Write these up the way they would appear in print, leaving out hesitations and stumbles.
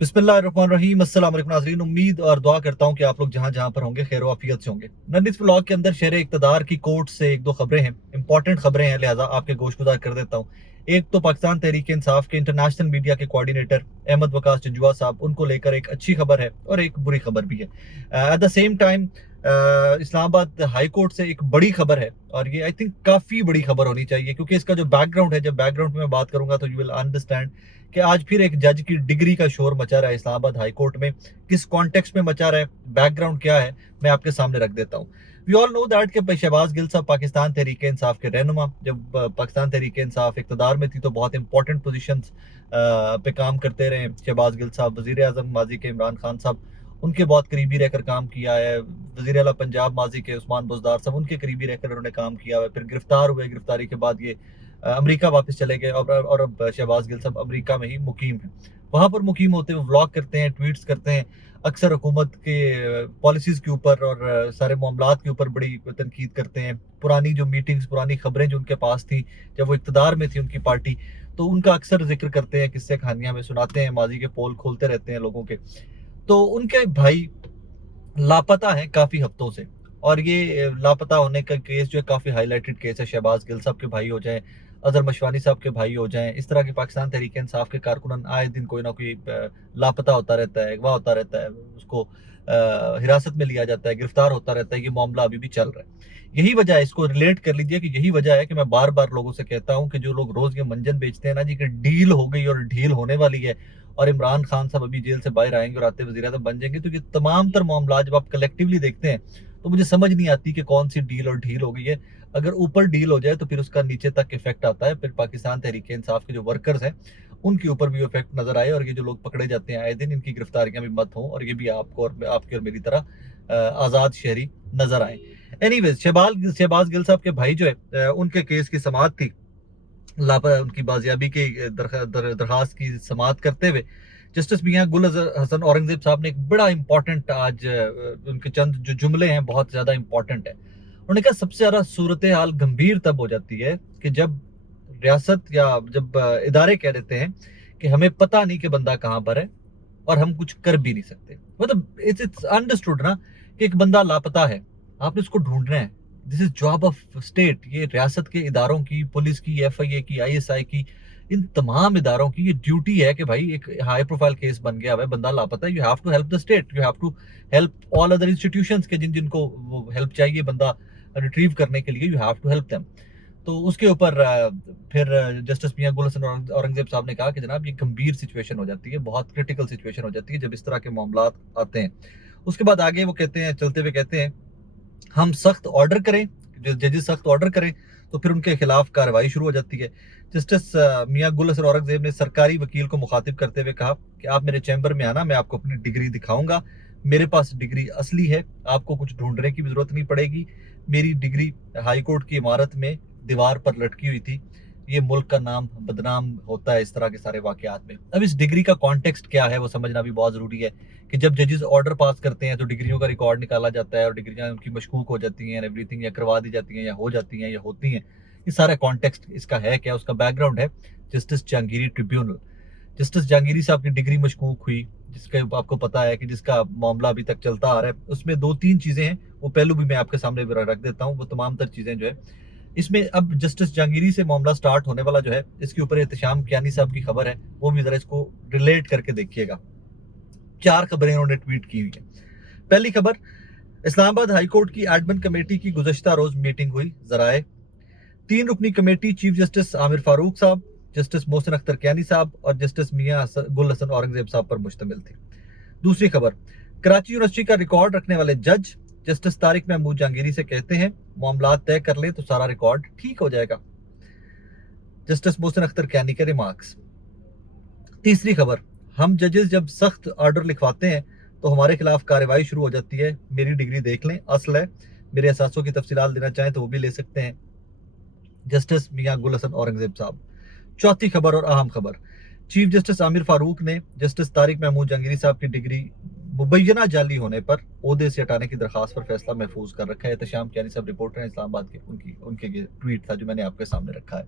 बिस्मिल्लाहिर्रहमानिर्रहीम। अस्सलाम वालेकुम नाज़रीन, उम्मीद और दुआ करता हूँ कि आप लोग जहाँ जहाँ पर होंगे खैर आफियत से होंगे। इस व्लॉग के अंदर शहर इक़्तिदार की कोर्ट से एक दो खबरें हैं, इंपॉर्टेंट खबरें हैं, लिहाजा आपके गोशगुजार कर देता हूँ। एक तो पाकिस्तान तहरीक इंसाफ के इंटरनेशनल मीडिया के कोऑर्डिनेटर अहमद वकास जंजुआ साहब, उनको लेकर एक अच्छी खबर है और एक बुरी खबर भी है। At the same time Islamabad high court से एक बड़ी खबर है और ये आई थिंक काफ़ी बड़ी खबर होनी चाहिए, क्योंकि इसका जो बैकग्राउंड है, जब बैकग्राउंड में मैं बात करूंगा तो यू विल अंडरस्टैंड कि आज फिर एक जज की डिग्री का शोर मचा रहा है इस्लामाबाद हाई कोर्ट में। किस कॉन्टेक्स्ट में मचा रहा है, बैकग्राउंड क्या है, मैं आपके सामने रख देता हूँ। वी ऑल नो दैट कि शहबाज गिल साहब पाकिस्तान तहरीक इंसाफ के रहनुमा, जब पाकिस्तान तहरीक इंसाफ इक़्तिदार में थी तो बहुत इंपॉर्टेंट पोजीशंस पे काम करते रहे। शहबाज गिल साहब वज़ीर आज़म माजी के इमरान खान साहब, उनके बहुत करीबी रहकर काम किया है। वज़ीर आला पंजाब माजी के उस्मान बुज़दार साहब, उनके करीबी रहकर उन्होंने काम किया है। फिर गिरफ्तार हुए, गिरफ्तारी के बाद ये अमेरिका वापस चले गए और अब शहबाज गिल साहब अमेरिका में ही मुकीम हैं। वहाँ पर मुकीम होते हुए व्लॉग करते हैं, ट्वीट्स करते हैं, अक्सर हुकूमत के पॉलिसीज़ के ऊपर और सारे मामलात के ऊपर बड़ी तनकीद करते हैं। पुरानी जो मीटिंग्स, पुरानी खबरें जो उनके पास थी जब वो इक़्तिदार में थी उनकी पार्टी, तो उनका अक्सर जिक्र करते हैं, किस्से कहानियाँ में सुनाते हैं, माजी के पोल खोलते रहते हैं लोगों के। तो उनके भाई लापता हैं काफ़ी हफ्तों से, और ये लापता होने का केस जो है काफ़ी हाईलाइटेड केस है। शहबाज गिल साहब के भाई हो जाएं, अजहर मशवानी साहब के भाई हो जाएं, इस तरह के पाकिस्तान तहरीक इंसाफ के कारकुनान आए दिन कोई ना कोई लापता होता रहता है, अगवा होता रहता है, उसको हिरासत में लिया जाता है, गिरफ्तार होता रहता है। ये मामला अभी भी चल रहा है। यही वजह है, इसको रिलेट कर लीजिए कि यही वजह है कि मैं बार बार लोगों से कहता हूँ कि जो लोग रोज ये मंजन बेचते हैं ना जी, कि डील हो गई और ढील होने वाली है और इमरान खान साहब अभी जेल से बाहर आएंगे और आते वज़ीर आज़म बन जाएंगे, तो ये तमाम तर मामला जब आप कलेक्टिवली देखते हैं तो मुझे समझ नहीं आती कि कौन सी डील और ढील हो गई है। अगर ऊपर डील हो जाए तो फिर उसका नीचे तक इफेक्ट आता है, फिर पाकिस्तान तहरीक इंसाफ के जो वर्कर्स हैं उनके ऊपर भी इफेक्ट नजर आए, और ये जो लोग पकड़े जाते हैं आए दिन, इनकी गिरफ्तारियां भी मत हों और ये भी आपको और आपके और मेरी तरह आज़ाद शहरी नजर आए। एनीवेज, शहबाज गिल साहब के भाई जो है उनके केस की समाअत थी, उनकी बाजियाबी की दरखास्त की समाअत करते हुए जस्टिस मियां गुल हसन औरंगजेब साहब ने एक बड़ा इंपॉर्टेंट आज उनके चंद जो जुमले हैं बहुत ज्यादा इंपॉर्टेंट है। उन्होंने कहा सबसे ज्यादा सूरत हाल गंभीर तब हो जाती है कि जब रियासत या जब इदारे कह देते हैं कि हमें पता नहीं कि बंदा कहाँ पर है और हम कुछ कर भी नहीं सकते। मतलब इट्स अंडरस्टूड ना कि एक बंदा लापता है, आपने उसको ढूंढना है। This is job of state. ये रियासत के इदारों की, पुलिस की, FIA की, ISI की, इन तमाम इदारों की ये ड्यूटी है कि भाई एक हाई प्रोफाइल केस बन गया है, बंदा लापता है, you have to help the state, you have to help all other institutions के जिनको वो हेल्प चाहिए बंदा रिट्रीव करने के लिए, you have to help them. तो उसके ऊपर फिर जस्टिस मियां गुल हसन औरंगजेब साहब ने कहा कि जनाब ये गंभीर सिचुएशन हो जाती है, बहुत क्रिटिकल सिचुएशन हो जाती है जब इस तरह के मामला आते हैं। उसके बाद आगे वो कहते हैं, चलते हुए कहते हैं, हम सख्त ऑर्डर करें, जजेस सख्त ऑर्डर करें तो फिर उनके खिलाफ कार्रवाई शुरू हो जाती है। जस्टिस मियां गुल हसन औरंगजेब ने सरकारी वकील को मुखातिब करते हुए कहा कि आप मेरे चैम्बर में आना, मैं आपको अपनी डिग्री दिखाऊंगा, मेरे पास डिग्री असली है, आपको कुछ ढूंढने की भी जरूरत नहीं पड़ेगी। मेरी डिग्री हाई कोर्ट की इमारत में दीवार पर लटकी हुई थी। ये मुल्क का नाम बदनाम होता है इस तरह के सारे वाकयात में। अब इस डिग्री का कॉन्टेक्स्ट क्या है वो समझना भी बहुत जरूरी है कि जब जजेस ऑर्डर पास करते हैं तो डिग्रियों का रिकॉर्ड निकाला जाता है और डिग्रियां उनकी मशकूक हो जाती हैं, एवरीथिंग, या करवा दी जाती हैं या हो जाती हैं या होती हैं। ये सारा कॉन्टेक्स्ट इसका है क्या, उसका बैकग्राउंड है justice Jahangiri tribunal. Justice Jahangiri साहब की डिग्री मशकूक हुई, जिसका आपको पता है कि जिसका मामला अभी तक चलता आ रहा है। उसमें दो तीन चीजें हैं, वो पहलू भी मैं आपके सामने रख देता हूँ। वो तमाम तर चीजें जो है इसमें, अब जस्टिस जहांगीरी से मामला स्टार्ट होने वाला जो है, इसके ऊपर एहतशाम कियानी साहब की खबर है, वो भी जरा इसको रिलेट करके देखिएगा। 4 खबरें उन्होंने ट्वीट की हुई है। पहली खबर, इस्लामाबाद हाई कोर्ट की एडमिन कमेटी की गुज़श्ता रोज मीटिंग हुई, जराए 3 रुकनी committee chief justice Amir Farooq साहब, जस्टिस मोहसिन अख्तर कियानी साहब और जस्टिस मियां गुल हसन औरंगजेब साहब पर मुश्तमिल थी। दूसरी खबर, कराची यूनिवर्सिटी का रिकॉर्ड रखने वाले जज जस्टिस तारिक महमूद जहांगीरी से कहते हैं मामलात तय कर ले तो सारा रिकॉर्ड ठीक हो जाएगा। जस्टिस मोहसिन अख्तर कियानी के रिमार्क्स। तीसरी खबर, हम जजेस जब सख्त ऑर्डर लिखवाते हैं तो हमारे खिलाफ कार्रवाई शुरू हो जाती है, मेरी डिग्री देख लें, असल है, मेरे एहसासों की तफसीलात लेना चाहें तो वो भी ले सकते हैं। जस्टिस मियां गुल हसन औरंगजेब साहब। चौथी खबर और अहम खबर, चीफ जस्टिस आमिर फारूक ने जस्टिस तारिक महमूद जहांगीरी साहब की डिग्री मुबैना जाली होने पर ओहदे से हटाने की दरखास्त पर फैसला महफूज कर रखा है। एहतशाम कियानी साहब रिपोर्टर हैं इस्लामाबाद के, उनके ट्वीट था जो मैंने आपके सामने रखा है।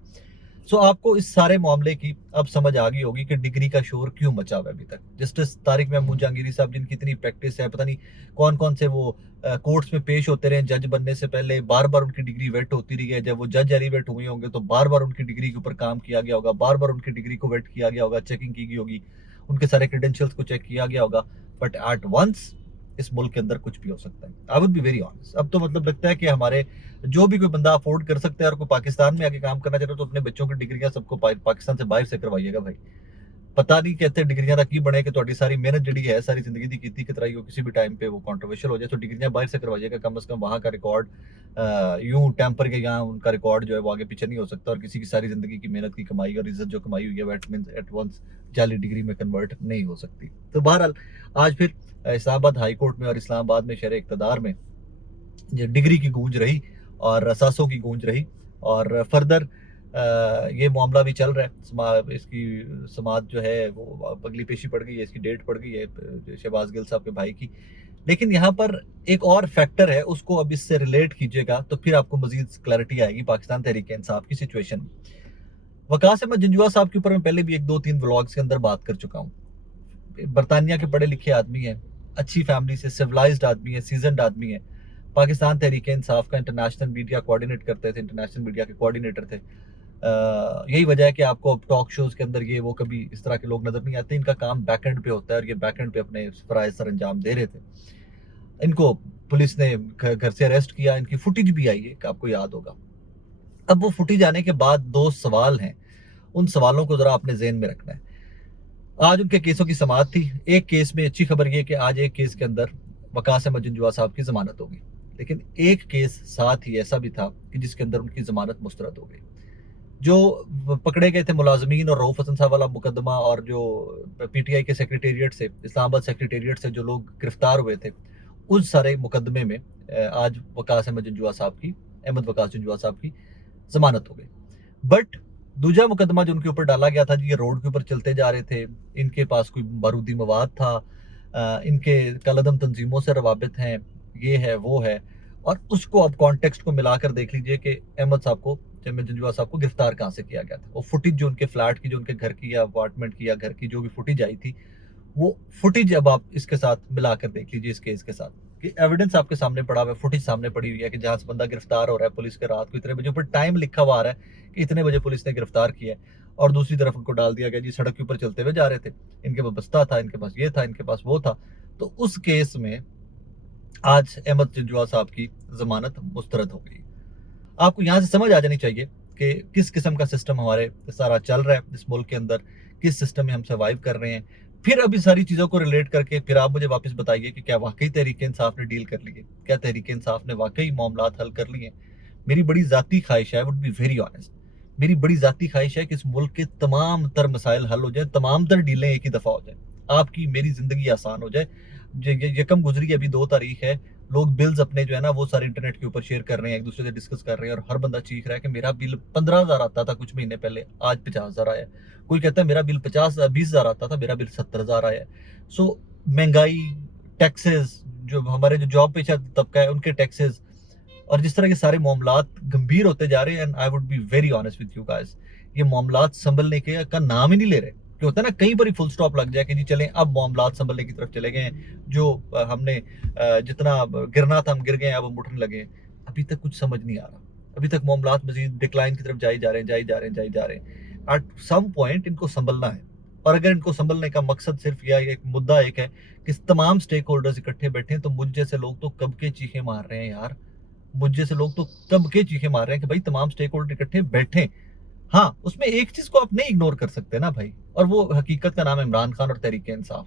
सो आपको इस सारे मामले की अब समझ आ गई होगी कि डिग्री का शोर क्यों मचा हुआ है अभी तक। जस्टिस तारिक महमूद जहांगीरी साहब जिनकी इतनी प्रैक्टिस है, पता नहीं कौन कौन से वो कोर्ट्स में पेश होते रहे जज बनने से पहले, बार बार उनकी डिग्री वेट होती रही है। जब वो जज एलिवेट हुए होंगे तो बार बार उनकी डिग्री के ऊपर काम किया गया होगा, बार बार उनकी डिग्री को वेट किया गया होगा, चेकिंग की गई होगी, उनके सारे क्रेडेंशियल्स को चेक किया गया होगा। बट एट वंस इस मुल्क के अंदर कुछ भी हो सकता है। I would be very honest. अब तो मतलब लगता है कि हमारे जो भी कोई बंदा अफोर्ड कर सकता है और कोई पाकिस्तान में आके काम करना चाहता है तो अपने बच्चों की डिग्रियां सबको पाकिस्तान से बाहर से करवाइएगा भाई। पता नहीं कहते डिग्रियां तक की बने कि ਤੁਹਾਡੀ सारी मेहनत जी है सारी जिंदगी की ਕੀਤੀ कितराई हो किसी भी टाइम पे वो कंट्रोवर्शियल हो जाए तो डिग्रियां बाहर से करवाइएगा। कम से कम वहाँ का रिकॉर्ड यूं टेम्पर के यहाँ उनका रिकॉर्ड जो है वो आगे पीछे नहीं हो सकता और किसी की सारी जिंदगी की मेहनत की कमाई और इज्जत जो कमाई हुई है वैट मींस एट वंस जाली डिग्री में कन्वर्ट नहीं हो सकती। तो बहरहाल आज फिर इस्लामाबाद हाई कोर्ट में और इस्लामाबाद में शहर इक़्तिदार में ये डिग्री की गूंज रही और असासों की गूंज रही और फर्दर ये मामला भी चल रहा है। इसकी समाअत जो है वो अगली पेशी पड़ गई है, इसकी डेट पड़ गई है शहबाज गिल साहब के भाई की। लेकिन यहाँ पर एक और फैक्टर है, उसको अब इससे रिलेट कीजिएगा तो फिर आपको मजीद क्लैरिटी आएगी पाकिस्तान तहरीक इंसाफ की सिचुएशन में। वकास अहमद जंजुआ साहब के ऊपर मैं पहले भी 1-2-3 व्लॉग्स के अंदर बात कर चुका हूँ। बरतानिया के पढ़े लिखे आदमी है, अच्छी फैमिली से, सिविलाइज्ड आदमी है, सीजनड आदमी है। पाकिस्तान तहरीक इंसाफ का इंटरनेशनल मीडिया कोऑर्डिनेट करते थे, इंटरनेशनल मीडिया के कोऑर्डिनेटर थे। यही वजह है कि आपको अब टॉक शोज के अंदर ये वो कभी इस तरह के लोग नजर नहीं आते। इनका काम बैक एंड पे होता है और ये बैक एंड पे अपने फराइज सर अंजाम दे रहे थे। इनको पुलिस ने घर से अरेस्ट किया, इनकी फुटेज भी आई है आपको याद होगा। अब वो फुटेज आने के बाद 2 सवाल हैं, उन सवालों को जरा अपने जेहन में रखना है। आज उनके केसों की समाअत थी। एक केस में अच्छी खबर ये कि आज एक केस के अंदर वकास अहमद जंजुआ साहब की जमानत होगी, लेकिन एक केस साथ ही ऐसा भी था कि जिसके अंदर उनकी जमानत मुस्तरद हो गई। जो पकड़े गए थे मुलाजमीन और रऊफ हसन साहब वाला मुकदमा और जो पीटीआई के सेक्रेटेरिएट से, इस्लामाबाद सेक्रेटेरिएट से जो लोग गिरफ्तार हुए थे, उस सारे मुकदमे में आज वकास अहमद जंजुआ साहब की, अहमद वकास जंजुआ साहब की जमानत हो गई। बट दूसरा मुकदमा जो उनके ऊपर डाला गया था जी, ये रोड के ऊपर चलते जा रहे थे, इनके पास कोई बारूदी मवाद था, इनके कलदम तंजीमों से रवाबित हैं, ये है वो है। और उसको अब कॉन्टेक्स्ट को मिलाकर देख लीजिए कि अहमद साहब को, अहमद जंजुआ साहब को गिरफ्तार कहाँ से किया गया था। वो फुटेज जो उनके फ्लैट की, जो उनके घर की या अपार्टमेंट की या घर की जो भी फुटेज आई थी, वो फुटेज अब आप इसके साथ मिलाकर देख लीजिए, इस केस के साथ, कि एविडेंस आपके सामने पड़ा हुआ है, फुटेज सामने पड़ी हुई है कि जहां से बंदा गिरफ्तार हो रहा है पुलिस के रात को इतने बजे, ऊपर टाइम लिखा हुआ आ रहा है कि इतने बजे पुलिस ने गिरफ्तार किया है। और दूसरी तरफ उनको डाल दिया गया जी सड़क के ऊपर चलते हुए जा रहे थे, इनके पास बस्ता था, इनके पास ये था, इनके पास वो था। तो उस केस में आज अहमद जंजुआ साहब की जमानत मुस्तरद हो गई। आपको यहाँ से समझ आ जानी चाहिए कि किस किस्म का सिस्टम हमारे सारा चल रहा है इस मुल्क के अंदर, किस सिस्टम में हम सर्वाइव कर रहे हैं। फिर अभी सारी चीज़ों को रिलेट करके फिर आप मुझे वापस बताइए कि क्या वाकई तहरीक इंसाफ ने डील कर ली है, क्या तहरीक इंसाफ ने वाकई मामलात हल कर लिए। मेरी बड़ी ज़ाती ख्वाहिश है, वुड बी वेरी ऑनेस्ट, मेरी बड़ी ज़ाती ख्वाहिश है कि इस मुल्क के तमाम तर मसाइल हल हो जाए, तमाम तर डीलें एक ही दफ़ा हो जाए, आपकी मेरी ज़िंदगी आसान हो जाए। यकम गुजरी अभी 2 तारीख है, लोग बिल्स अपने जो है ना वो सारे इंटरनेट के ऊपर शेयर कर रहे हैं, एक दूसरे से डिस्कस कर रहे हैं और हर बंदा चीख रहा है कि मेरा बिल 15,000 आता था कुछ महीने पहले, आज 50,000 आया। कोई कहता है मेरा बिल 20,000 आता था, मेरा बिल 70,000 आया। सो महंगाई, टैक्सेस, जो हमारे जो जॉब पेशा तबका है उनके टैक्सेस, और जिस तरह के सारे मामलात गंभीर होते जा रहे हैं। And I would be very honest with you guys, ये मामलात संभलने के का नाम ही नहीं ले रहे। कि होता है ना कहीं पर ही फुल स्टॉप लग जाए कि जी चलें अब मामलात संभलने की तरफ चले गए हैं, जो हमने जितना गिरना था हम गिर गए, अब हम उठने लगे। अभी तक कुछ समझ नहीं आ रहा, अभी तक मामलात मजीद डिक्लाइन की तरफ जाई जा रहे हैं। एट सम पॉइंट इनको संभलना है, और अगर इनको संभलने का मकसद सिर्फ यह एक मुद्दा एक है कि तमाम स्टेक होल्डर्स इकट्ठे बैठे हैं, तो मुझ जैसे लोग तो कब के चीखे मार रहे हैं यार, मुझ जैसे लोग तो कब के चीखे मार रहे हैं कि भाई तमाम स्टेक होल्डर इकट्ठे बैठे। हाँ, उसमें एक चीज को आप नहीं इग्नोर कर सकते ना भाई, और वो हकीकत का नाम है इमरान खान और तहरीक इंसाफ।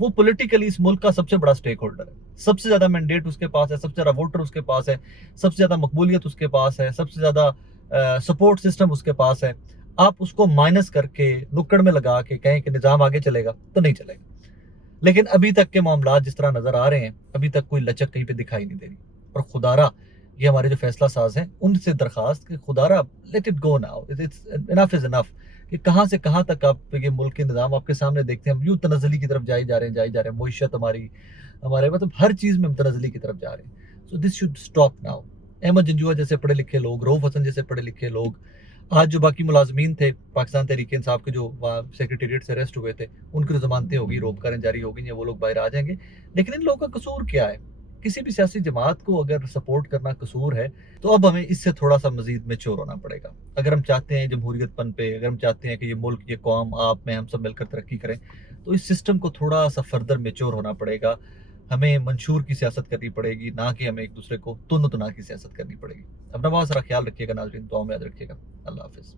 वो पॉलिटिकली इस मुल्क का सबसे बड़ा स्टेक होल्डर है, सबसे ज्यादा मैंडेट उसके पास है, सबसे ज्यादा वोटर उसके पास है, सबसे ज्यादा मकबूलियत उसके पास है, सबसे ज्यादा सपोर्ट सिस्टम उसके पास है। आप उसको माइनस करके नुक्कड़ में लगा के कहें कि निजाम आगे चलेगा तो नहीं चलेगा। लेकिन अभी तक के मामला जिस तरह नजर आ रहे हैं, अभी तक कोई लचक कहीं पे दिखाई नहीं दे रही। और खुदारा ये हमारे जो फैसला साज हैं उनसे दरखास्त कि खुदारा let it go now, it's enough is enough. कि कहाँ से कहाँ तक आप ये मुल्क के निज़ाम आपके सामने देखते हैं, हम यूं तनज़ली की तरफ जाए जा रहे हैं, मुइशत हमारे मतलब हर चीज़ में हम तनज़ली की तरफ जा रहे हैं। So this should stop now. Ahmed Janjua जैसे पढ़े लिखे लोग, रऊफ हसन जैसे पढ़े लिखे लोग, آج جو باقی ملازمین تھے پاکستان تحریک انصاف کے جو وہاں سیکریٹریٹ سے اریسٹ ہوئے تھے، ان کی تو ضمانتیں ہوگی، روک کریں جاری ہو گئی ہیں، وہ لوگ باہر آ جائیں گے. لیکن ان لوگوں کا قصور کیا ہے؟ کسی بھی سیاسی جماعت کو اگر سپورٹ کرنا قصور ہے تو اب ہمیں اس سے تھوڑا سا مزید میچور ہونا پڑے گا. اگر ہم چاہتے ہیں جمہوریت پن پہ، اگر ہم چاہتے ہیں کہ یہ ملک، یہ قوم، آپ میں ہم سب مل کر ترقی کریں، تو اس سسٹم کو تھوڑا سا فردر میچور ہونا پڑے گا. ہمیں منشور کی سیاست کرنی پڑے گی، نہ کہ ہمیں ایک دوسرے کو تن تنا کی سیاست کرنی پڑے گی. اپنا بہت سارا خیال رکھیے گا ناظرین، دعاؤں میں یاد رکھیے گا. اللہ حافظ.